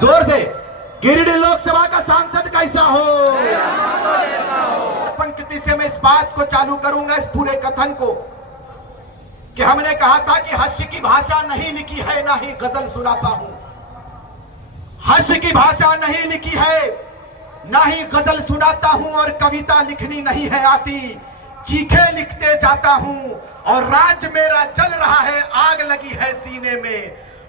जोर से। गिरिडीह लोकसभा का सांसद कैसा हो? पंक्ति से मैं इस बात को चालू करूंगा, इस पूरे कथन को, कि हमने कहा था कि हास्य की भाषा नहीं लिखी है, ना ही गजल सुनाता हूं। हास्य की भाषा नहीं लिखी है, ना ही गजल सुनाता हूं, और कविता लिखनी नहीं है आती, चीखे लिखते जाता हूं। और राज्य मेरा जल रहा है, आग लगी है सीने में,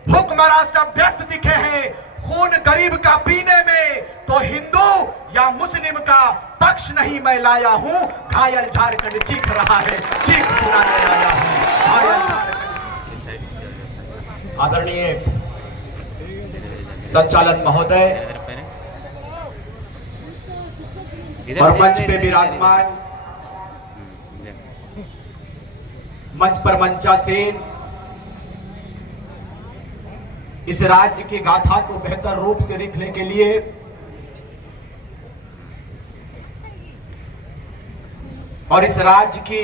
हुक्मरान सब व्यस्त दिखे हैं खून गरीब का पीने में, तो हिंदू या मुस्लिम का पक्ष नहीं मैं लाया हूं, घायल झारखंड चीख रहा है, चीख सुनाने आया हूं, घायल झारखंड। आदरणीय संचालक महोदय और मंच पे विराजमान, मंच पर मंचासीन, इस राज्य की गाथा को बेहतर रूप से लिखने के लिए और इस राज्य की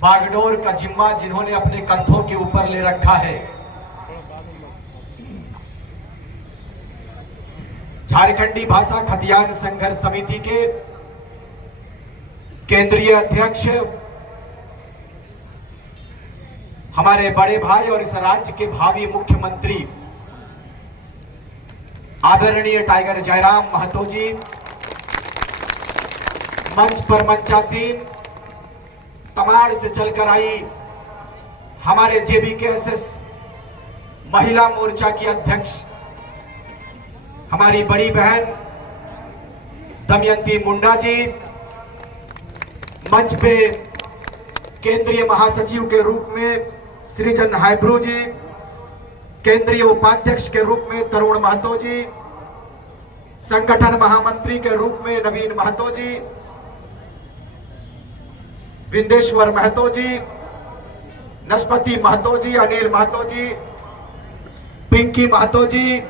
बागडोर का जिम्मा जिन्होंने अपने कंधों के ऊपर ले रखा है, झारखंडी भाषा खतियान संघर्ष समिति के केंद्रीय अध्यक्ष, हमारे बड़े भाई और इस राज्य के भावी मुख्यमंत्री आदरणीय टाइगर जयराम महतो जी, मंच पर मंचासीन, तमाड़ से चलकर आई हमारे जेबीकेएसएस महिला मोर्चा की अध्यक्ष हमारी बड़ी बहन दमयंती मुंडा जी, मंच पे केंद्रीय महासचिव के रूप में सृजन हाइब्रू जी, केंद्रीय उपाध्यक्ष के रूप में तरुण महतो जी, संगठन महामंत्री के रूप में नवीन महतो जी, विंदेश्वर महतो जी, नस्पति महतो जी, अनिल महतो जी, पिंकी महतो जी,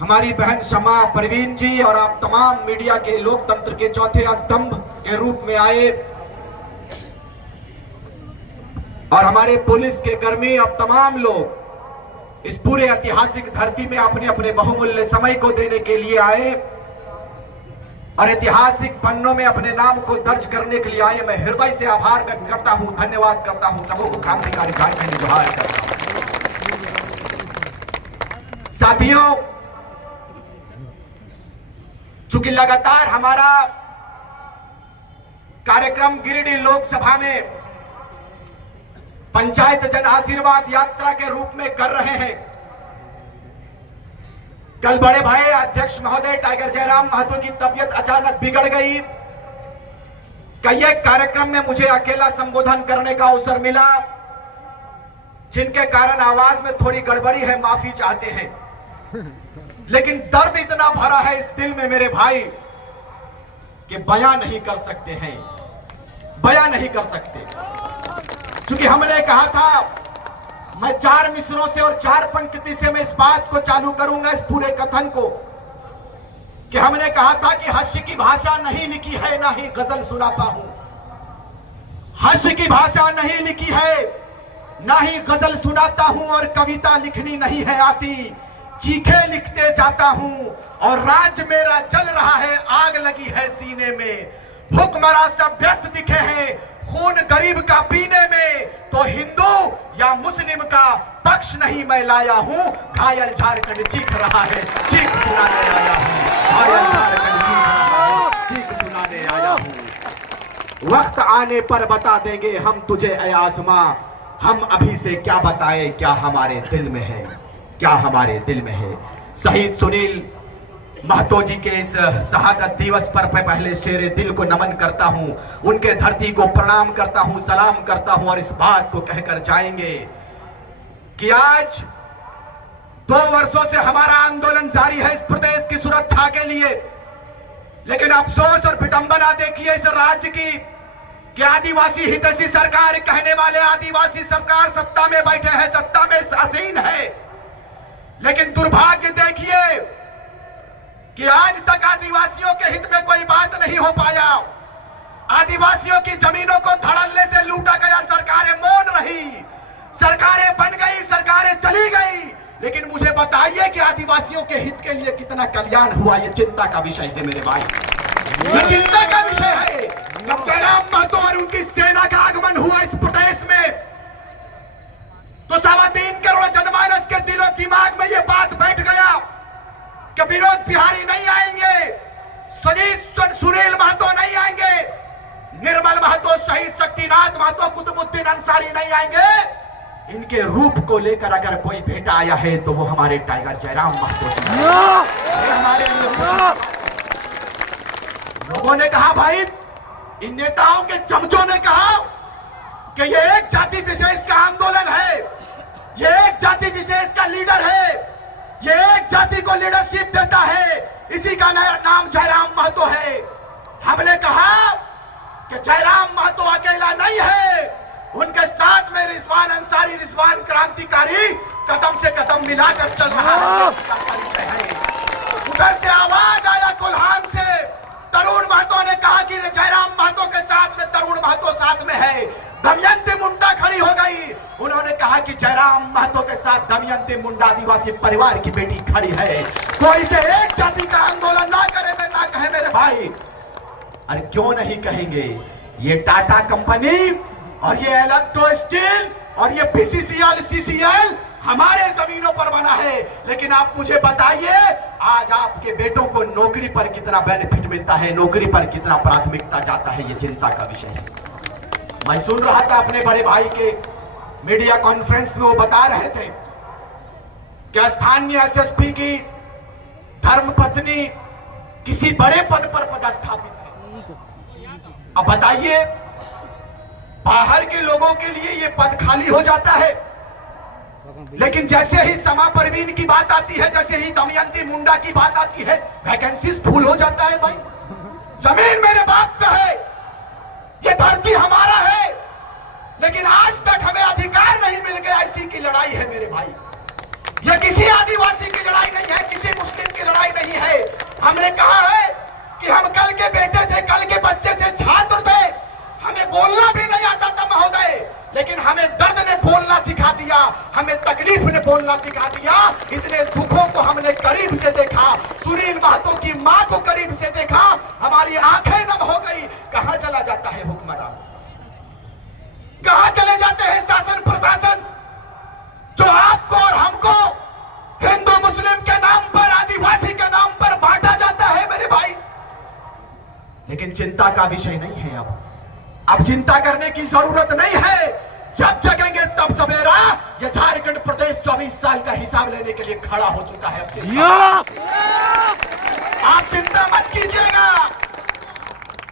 हमारी बहन शमा परवीन जी, और आप तमाम मीडिया के लोकतंत्र के चौथे स्तंभ के रूप में आए, और हमारे पुलिस के कर्मी, अब तमाम लोग इस पूरे ऐतिहासिक धरती में अपने अपने बहुमूल्य समय को देने के लिए आए और ऐतिहासिक पन्नों में अपने नाम को दर्ज करने के लिए आए। मैं हृदय से आभार व्यक्त करता हूं, धन्यवाद करता हूं, सबों को क्रांतिकारी झारखंड में जोहार करता हूं। साथियों, चूंकि लगातार हमारा कार्यक्रम गिरिडीह लोकसभा में पंचायत जन आशीर्वाद यात्रा के रूप में कर रहे हैं, कल बड़े भाई अध्यक्ष महोदय टाइगर जयराम महतो की तबीयत अचानक बिगड़ गई। कई एक कार्यक्रम में मुझे अकेला संबोधन करने का अवसर मिला, जिनके कारण आवाज में थोड़ी गड़बड़ी है, माफी चाहते हैं, लेकिन दर्द इतना भरा है इस दिल में मेरे भाई कि बयां नहीं कर सकते हैं, बयां नहीं कर सकते। क्योंकि हमने कहा था, मैं 4 मिसरों से और 4 पंक्ति से मैं इस बात को चालू करूंगा, इस पूरे कथन को, कि हमने कहा था कि हास्य की भाषा नहीं लिखी है, ना ही गजल सुनाता हूं। हास्य की भाषा नहीं लिखी है, ना ही गजल सुनाता हूं, और कविता लिखनी नहीं है आती, चीखे लिखते जाता हूं। और राज्य मेरा जल रहा है, आग लगी है सीने में, हुक्मरान सब व्यस्त दिखे हैं खून गरीब का पीने में, तो हिंदू या मुस्लिम का पक्ष नहीं मैं लाया हूं, घायल झारखंड चीख रहा है, चीख सुनाने आया हूं, घायल झारखंड चीख रहा है, चीख सुनाने आया हूं। वक्त आने पर बता देंगे हम तुझे ऐ आसमां, हम अभी से क्या बताएं क्या हमारे दिल में है, क्या हमारे दिल में है। शहीद सुनील महतो जी के इस शहादत दिवस पर मैं पहले शेरे दिल को नमन करता हूं, उनके धरती को प्रणाम करता हूं, सलाम करता हूं, और इस बात को कहकर जाएंगे कि आज 2 वर्षों से हमारा आंदोलन जारी है इस प्रदेश की सुरक्षा के लिए, लेकिन अफसोस और विडंबना देखिए इस राज्य की कि आदिवासी हितैषी सरकार कहने वाले आदिवासी सरकार सत्ता में बैठे हैं, सत्ता में आसीन है, लेकिन दुर्भाग्य देखिए कि आज तक आदिवासियों के हित में कोई बात नहीं हो पाया। आदिवासियों की जमीनों को धड़ल्ले से लूटा गया, सरकारें मौन रही, सरकारें बन गई, सरकारें चली गई, लेकिन मुझे बताइए कि आदिवासियों के हित के लिए कितना कल्याण हुआ, ये चिंता का विषय है मेरे भाई, ये चिंता का विषय है। जब जयराम महतो और उनकी सेना का आगमन हुआ इस प्रदेश में, तो 3.25 करोड़ जनमानस के दिलो दिमाग में यह बात बैठ गया कि विनोद बिहारी नहीं आएंगे, सुनील महतो नहीं आएंगे, निर्मल महतो, शहीद शक्तिनाथ महतो, कुतुबुद्दीन अंसारी नहीं आएंगे। इनके रूप को लेकर अगर कोई बेटा आया है तो वो हमारे टाइगर जयराम महतो जी हैं। हमारे लिए लोगों ने कहा, भाई इन नेताओं के चमचों ने कहा कि ये एक जाति विशेष का आंदोलन है, ये एक जाति विशेष का लीडर है, ये एक जाति को लीडरशिप देता है, इसी का नाम जयराम महतो है। हमने कहा कि जयराम महतो अकेला नहीं है, उनके साथ में रिजवान अंसारी, रिजवान क्रांतिकारी कदम से कदम मिलाकर चल रहा है। उधर से आवाज आया कोल्हान से, तरुण महतो ने कहा कि जयराम महतो के साथ में तरुण महतो साथ में है। दमयंती मुंडा खड़ी हो गई, उन्होंने कहा कि जयराम महतो के साथ दमयंती मुंडा आदिवासी परिवार की बेटी खड़ी है। कोई से एक जाति का आंदोलन ना करे, मैं ना कहे मेरे भाई। अरे क्यों नहीं कहेंगे, ये टाटा कंपनी और ये इलेक्ट्रो स्टील और ये बीसीसीएल, सीसीएल हमारे जमीनों पर बना है। लेकिन आप मुझे बताइए, आज आपके बेटों को नौकरी पर कितना बेनिफिट मिलता है, नौकरी पर कितना प्राथमिकता जाता है, ये चिंता का विषय है। मैं सुन रहा था अपने बड़े भाई के मीडिया कॉन्फ्रेंस में, वो बता रहे थे कि स्थानीय एसएसपी की धर्मपत्नी किसी बड़े पद पर पदस्थापित है। अब बताइए, बाहर के लोगों के लिए ये पद खाली हो जाता है, लेकिन जैसे ही समा परवीन की बात आती है, जैसे ही दमयंती मुंडा की बात आती है, वैकेंसीज फुल हो जाता है। भाई जमीन मेरे बाप का है, ये धरती हमारा है, लेकिन आज तक हमें अधिकार नहीं मिल गया। इसी की लड़ाई है मेरे भाई, ये किसी आदिवासी की लड़ाई नहीं है, किसी मुस्लिम की लड़ाई नहीं है। हमने कहा है कि हम कल के बेटे थे, कल के बच्चे थे, छात्र थे, हमें बोलना भी नहीं आता था महोदय, लेकिन हमें दर्द ने बोलना सिखा दिया, हमें तकलीफ ने बोलना सिखा दिया। इतने दुखों को हमने करीब से देखा, सुनील महतो की मां को करीब से देखा, हमारी आंखें नम हो गई। कहां चला जाता है हुक्मरान, कहां चले जाते हैं शासन प्रशासन, जो आपको और हमको हिंदू मुस्लिम के नाम पर, आदिवासी के नाम पर बांटा जाता है मेरे भाई। लेकिन चिंता का विषय नहीं है। अब चिंता करने की जरूरत नहीं है, जब जगेंगे तब सवेरा। ये झारखंड प्रदेश 24 साल का हिसाब लेने के लिए खड़ा हो चुका है। आप चिंता मत कीजिएगा,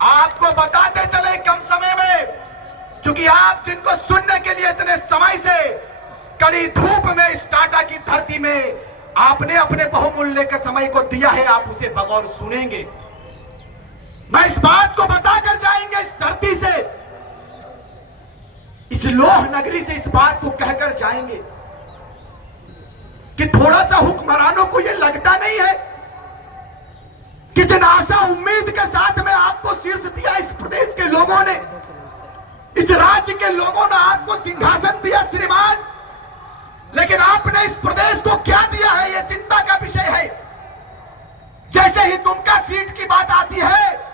आपको बताते चले कम समय में, क्योंकि आप जिनको सुनने के लिए इतने समय से कड़ी धूप में इस टाटा की धरती में आपने अपने बहुमूल्य के समय को दिया है, आप उसे बगौर सुनेंगे। मैं इस बात को बताकर जाएंगे इस धरती से, इस लोह नगरी से इस बात को कहकर जाएंगे कि थोड़ा सा हुक्मरानों को यह लगता नहीं है कि जिन आशा उम्मीद के साथ में आपको शीर्ष दिया इस प्रदेश के लोगों ने, इस राज्य के लोगों ने आपको सिंहासन दिया श्रीमान, लेकिन आपने इस प्रदेश को क्या दिया है, यह चिंता का विषय है। जैसे ही दुमका सीट की बात आती है,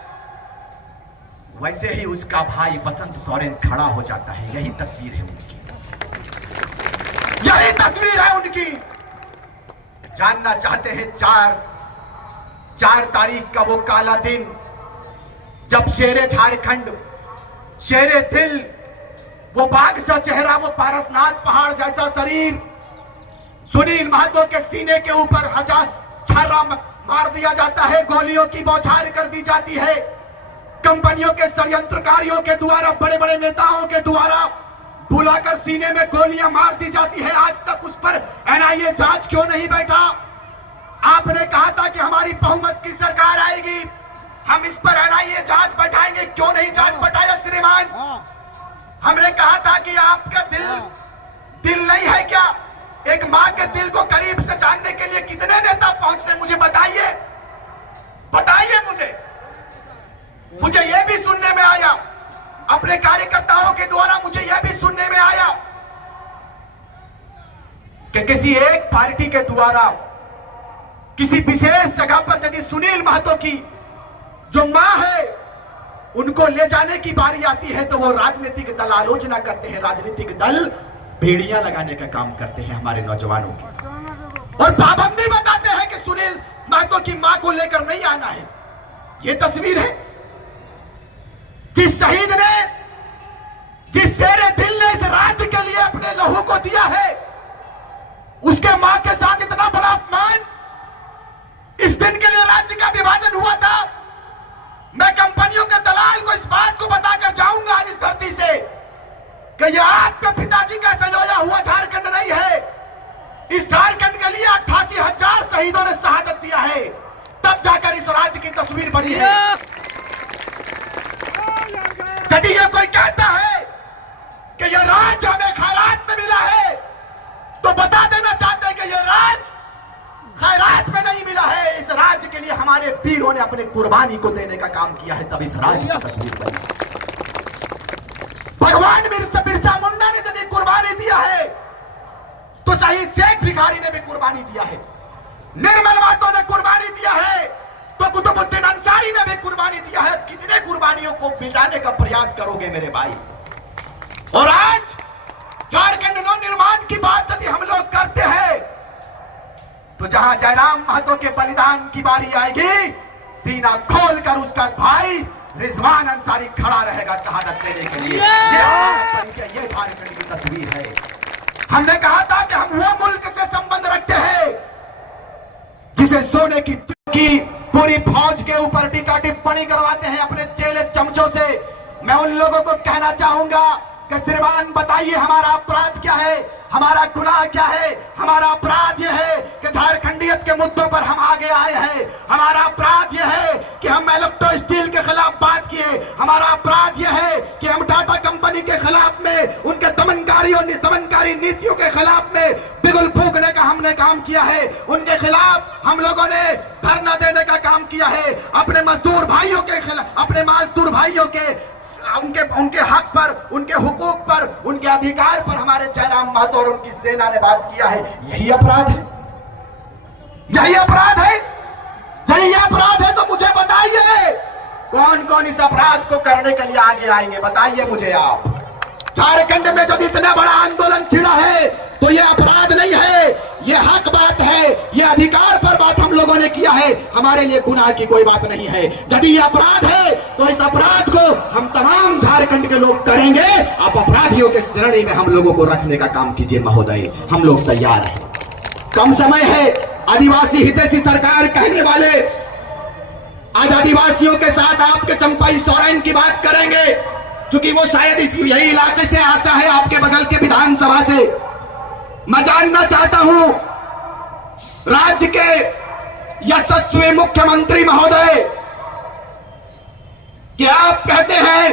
वैसे ही उसका भाई बसंत सोरेन खड़ा हो जाता है। यही तस्वीर है उनकी, यही तस्वीर है उनकी। जानना चाहते हैं 4 तारीख का वो काला दिन, जब शेरे झारखंड, शेरे दिल, वो बाघ सा चेहरा, वो पारसनाथ पहाड़ जैसा शरीर, सुनील महतो के सीने के ऊपर छर्रा मार दिया जाता है, गोलियों की बौछार कर दी जाती है, कंपनियों के षड्यंत्रकारियों के द्वारा, बड़े बड़े नेताओं के द्वारा बुलाकर सीने में गोलियां मार दी जाती है। आज तक उस पर एनआईए जांच क्यों नहीं बैठा? आपने कहा था कि हमारी बहुमत की सरकार आएगी, हम इस पर एनआईए जांच बैठाएंगे, क्यों नहीं जांच बैठाया श्रीमान? हमने कहा था कि आपका दिल नहीं है क्या? एक मां के दिल को करीब से जानने के लिए कितने नेता पहुंचते, मुझे बताइए, बताइए मुझे यह भी सुनने में आया, अपने कार्यकर्ताओं के द्वारा मुझे यह भी सुनने में आया कि किसी एक पार्टी के द्वारा किसी विशेष जगह पर यदि सुनील महतो की जो मां है उनको ले जाने की बारी आती है तो वो राजनीतिक दल आलोचना करते हैं, राजनीतिक दल भेड़ियां लगाने का काम करते हैं हमारे नौजवानों के साथ और पाबंदी बताते हैं कि सुनील महतो की मां को लेकर नहीं आना है। ये तस्वीर है जिस शहीद ने, जिस शेरे दिल ने इस राज्य के लिए अपने लहू को दिया है, उसके मां के साथ इतना बड़ा अपमान। इस दिन के लिए राज्य का विभाजन हुआ था। मैं कंपनियों के दलाल को इस बात को बताकर जाऊंगा इस धरती से कि यह आपके पिताजी का संजोया हुआ झारखंड नहीं है। इस झारखंड के लिए 88,000 शहीदों ने शहादत दिया है, तब जाकर इस राज्य की तस्वीर बनी है। यदि ये कोई कहता है कि यह राज्य हमें खैरात में मिला है तो बता देना चाहते हैं कि यह राज्य खैरात में नहीं मिला है। इस राज्य के लिए हमारे वीरों ने अपने कुर्बानी को देने का काम किया है, तब इस राज्य की तस्वीर बनी। भगवान बिरसा मुंडा ने यदि कुर्बानी दिया है तो शहीद शेख भिखारी ने भी कुर्बानी दिया है, निर्मल महतो ने कुर्बानी दिया है तो कुतुबुद्दीन अंसारी ने भी कुर्बानी दिया है। कितने कुर्बानियों को मिटाने का प्रयास करोगे मेरे भाई? और आज झारखंड नवनिर्माण की बात यदि हम लोग करते हैं तो जहां जयराम महतो के बलिदान की बारी आएगी, सीना खोलकर उसका भाई रिजवान अंसारी खड़ा रहेगा शहादत देने के लिए। ये झारखंड की तस्वीर है। हमने कहा था कि हम वो मुल्क से संबंध रखते हैं जिसे सोने की पूरी फौज के ऊपर टीका टिप्पणी करवाते हैं अपने चेले चमचों से। मैं उन लोगों को कहना चाहूंगा कि श्रीमान बताइए हमारा अपराध क्या है, हमारा गुनाह क्या है? हमारा अपराध यह है कि झारखंडियत के मुद्दों पर हम आगे आए हैं। हमारा अपराध यह है कि हम इलेक्ट्रो स्टील के खिलाफ बात किए। हमारा अपराध यह है कि हम टाटा कंपनी के खिलाफ में, उनके दमनकारी नीतियों के खिलाफ में बिगुल फूंकने का हमने काम किया है। उनके खिलाफ हम लोगों ने धरना देने का काम किया है। अपने मजदूर भाइयों के खिलाफ, अपने मजदूर भाइयों के उनके हक पर, उनके हुकूक पर, उनके अधिकार पर हमारे जयराम महतो और उनकी सेना ने बात किया है। यही अपराध है, यही अपराध है, यही अपराध है। तो मुझे बताइए कौन कौन इस अपराध को करने के लिए आगे आएंगे? बताइए मुझे आप। झारखंड में जब इतना बड़ा आंदोलन छिड़ा है तो यह अपराध नहीं है, यह हक बात है, यह अधिकार पर बात हम लोगों ने किया है। हमारे लिए गुनाह की कोई बात नहीं है। यदि यह अपराध है तो इस अपराध को हम तमाम झारखंड के लोग करेंगे। आप अपराधियों के श्रेणी में हम लोगों को रखने का काम कीजिए महोदय, हम लोग तैयार हैं। कम समय है, आदिवासी हितैषी सरकार कहने वाले आज आदिवासियों के साथ आपके चंपाई सोरेन की बात करेंगे, क्योंकि वो शायद यही इलाके से आता है, आपके बगल के विधानसभा से। मैं जानना चाहता हूं राज्य के यशस्वी मुख्यमंत्री महोदय कि आप कहते हैं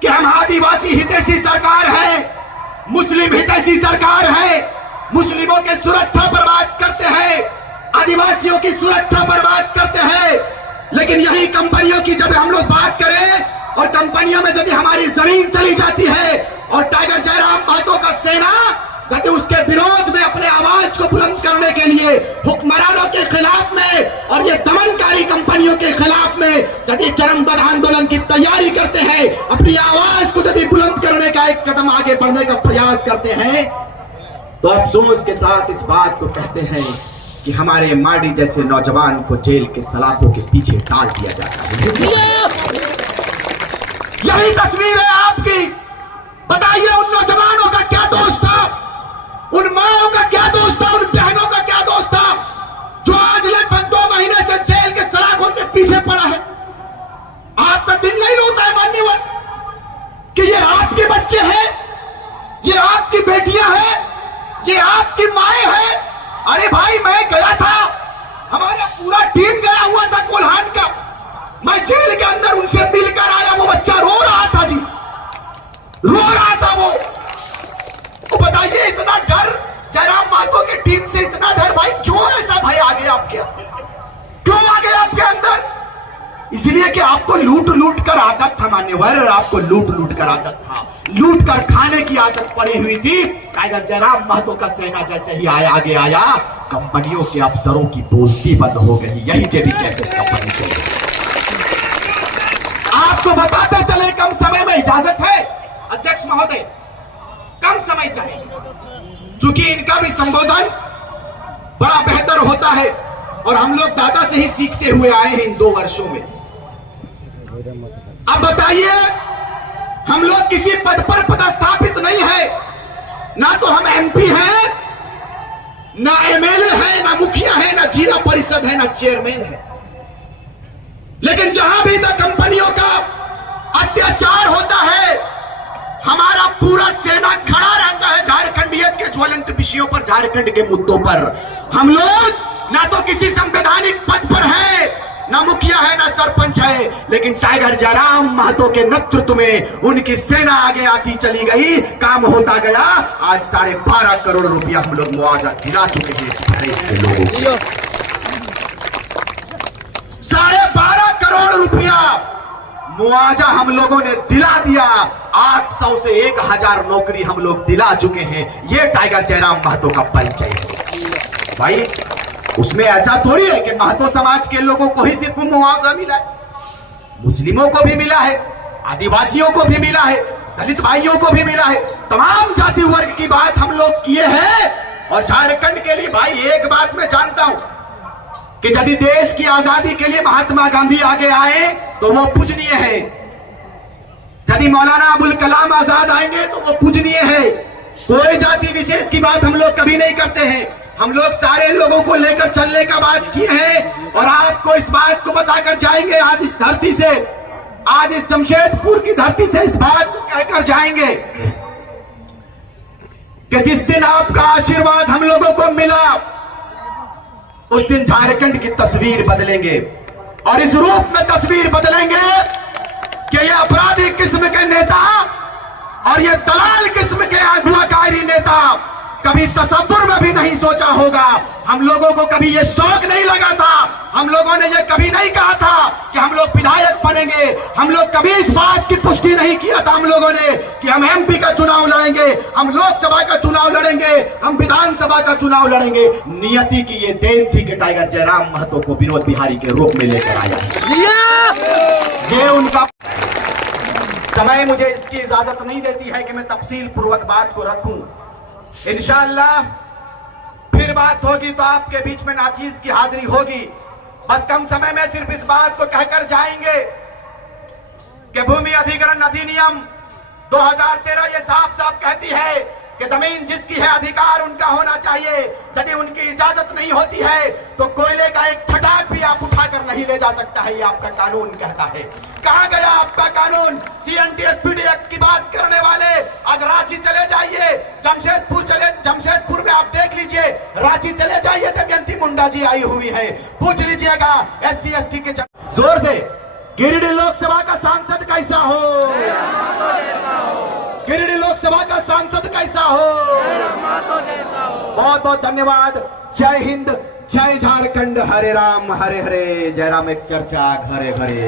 कि हम आदिवासी हितैषी सरकार है, मुस्लिम हितैषी सरकार है, मुस्लिमों के सुरक्षा पर बात करते हैं, आदिवासियों की सुरक्षा पर बात करते हैं। लेकिन यही कंपनियों की जब हम लोग बात करें और कंपनियों में यदि हमारी जमीन चली जाती है और टाइगर जयराम महतो का सेना यदि उसके विरोध में अपने आवाज को बुलंद करने के लिए हुक्मरानों के खिलाफ में और ये दमनकारी कंपनियों के खिलाफ में यदि चरमबद्ध आंदोलन की तैयारी करते हैं, अपनी आवाज को यदि बुलंद करने का एक कदम आगे बढ़ने का प्रयास करते हैं, तो अफसोस के साथ इस बात को कहते हैं कि हमारे माडी जैसे नौजवान को जेल के सलाखों के पीछे डाल दिया जाता है। यही तस्वीर है आपकी। बताइए उन नौजवानों का क्या दोष था, उन माओं का क्या दोष था, उन बहनों का क्या दोष था जो आज लगभग 2 महीने से जेल के सलाखों के पीछे पड़ा है। आपका दिल नहीं रोता है मान्यवर कि ये आपके बच्चे हैं, ये आपकी बेटियां हैं, ये आपकी माएं हैं? अरे भाई मैं गया था, हमारा पूरा टीम गया हुआ था कोल्हान का, मैं जेल के अंदर उनसे मिलकर आया। वो बच्चा रो रहा था जी, रो रहा था वो। तो बताइए इतना डर जयराम महतो की टीम से, इतना डर भाई क्यों ऐसा भाई आ गया आपके, क्यों आ गया आपके अंदर? इसलिए कि आपको लूट लूट कर आदत था मान्यवर, आपको लूट लूट कर आदत था, लूट कर खाने की आदत पड़ी हुई थी। टाइगर जयराम महतो का सेना जैसे ही आगे आया, कंपनियों के अफसरों की बोलती बंद हो गई। यही जेबी कैसेस कंपनी चल गई। आपको बताते चले, कम समय में इजाजत है अध्यक्ष महोदय, कम समय चाहिए, क्योंकि इनका भी संबोधन बड़ा बेहतर होता है और हम लोग दादा से ही सीखते हुए आए हैं इन 2 वर्षों में। अब बताइए, हम लोग किसी पद पर पदस्थापित नहीं है, ना तो हम एमपी हैं, ना एमएलए है, ना मुखिया है, ना जिला परिषद है, ना चेयरमैन है। लेकिन जहां भी तक कंपनियों का अत्याचार होता है, हमारा पूरा सेना खड़ा रहता है झारखंडियत के ज्वलंत विषयों पर, झारखंड के मुद्दों पर। हम लोग ना तो किसी संवैधानिक पद पर है, ना मुखिया है, ना सरपंच है, लेकिन टाइगर जयराम महतो के नेतृत्व में उनकी सेना आगे आती चली गई, काम होता गया। आज 12.5 करोड़ रुपया हम लोग मुआवजा दिला चुके हैं इस प्रदेश के लोगों को। 12.5 करोड़ रुपया मुआवजा हम लोगों ने दिला दिया। 800 से 1000 नौकरी हम लोग दिला चुके हैं। ये टाइगर जयराम महतो का परिचय है भाई। उसमें ऐसा थोड़ी है कि महतो समाज के लोगों को ही सिर्फ मुआवजा मिला है, मुस्लिमों को भी मिला है, आदिवासियों को भी मिला है, दलित भाइयों को भी मिला है। तमाम जाति वर्ग की बात हम लोग किए हैं। और झारखंड के लिए भाई एक बात मैं जानता हूं कि यदि देश की आजादी के लिए महात्मा गांधी आगे आए तो वो पूजनीय है, यदि मौलाना अबुल कलाम आजाद आएंगे तो वो पूजनीय है। कोई जाति विशेष की बात हम लोग कभी नहीं करते हैं। हम लोग सारे लोगों को लेकर चलने का बात किए हैं और आपको इस बात को बताकर जाएंगे। आज इस धरती से, आज इस जमशेदपुर की धरती से इस बात को कहकर जाएंगे कि जिस दिन आपका आशीर्वाद हम लोगों को मिला, उस दिन झारखंड की तस्वीर बदलेंगे। और इस रूप में तस्वीर बदलेंगे कि ये अपराधी किस्म के नेता और ये दलाल किस्म के अगुवाकारी नेता कभी तसव्वुर में भी नहीं सोचा होगा। हम लोगों को कभी ये शौक नहीं लगा था, हम लोगों ने ये कभी नहीं कहा था कि हम लोग विधायक बनेंगे। हम लोग कभी इस बात की पुष्टि नहीं किया था हम लोगों ने कि हम एमपी का चुनाव लड़ेंगे, हम लोकसभा का चुनाव लड़ेंगे, हम विधानसभा का चुनाव लड़ेंगे। नियति की ये देन थी कि टाइगर जयराम महतो को विनोद बिहारी के रूप में लेकर आया। ये उनका समय मुझे इसकी इजाजत नहीं देती है कि मैं तफसील पूर्वक बात को रखूं। इंशाअल्लाह फिर बात होगी तो आपके बीच में नाचीज की हाजिरी होगी। बस कम समय में सिर्फ इस बात को कहकर जाएंगे कि भूमि अधिग्रहण अधिनियम 2013 ये साफ साफ कहती है कि जमीन जिसकी है अधिकार उनका होना चाहिए। यदि उनकी इजाजत नहीं होती है तो कोयले का एक छटाक भी आप उठाकर नहीं ले जा सकता है, ये आपका कानून कहता है। कहां गया आपका कानून? CNTSPD एक्ट की बात करने वाले आज रांची चले जाइए, जमशेदपुर में आप देख लीजिए, रांची चले जाइए, दमयंती मुंडा जी आई हुई है, पूछ लीजिएगा SC ST के जोर से। गिरिडीह लोकसभा का सांसद कैसा हो? गिरिडीह लोकसभा का सांसद कैसा हो? बहुत बहुत धन्यवाद। जय हिंद, जय झारखंड। हरे राम हरे हरे, जय राम एक चर्चा घरे घरे।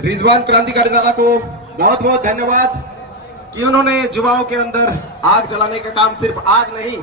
रिजवान क्रांतिकारी दादा को बहुत बहुत धन्यवाद कि उन्होंने युवाओं के अंदर आग जलाने का काम सिर्फ आज नहीं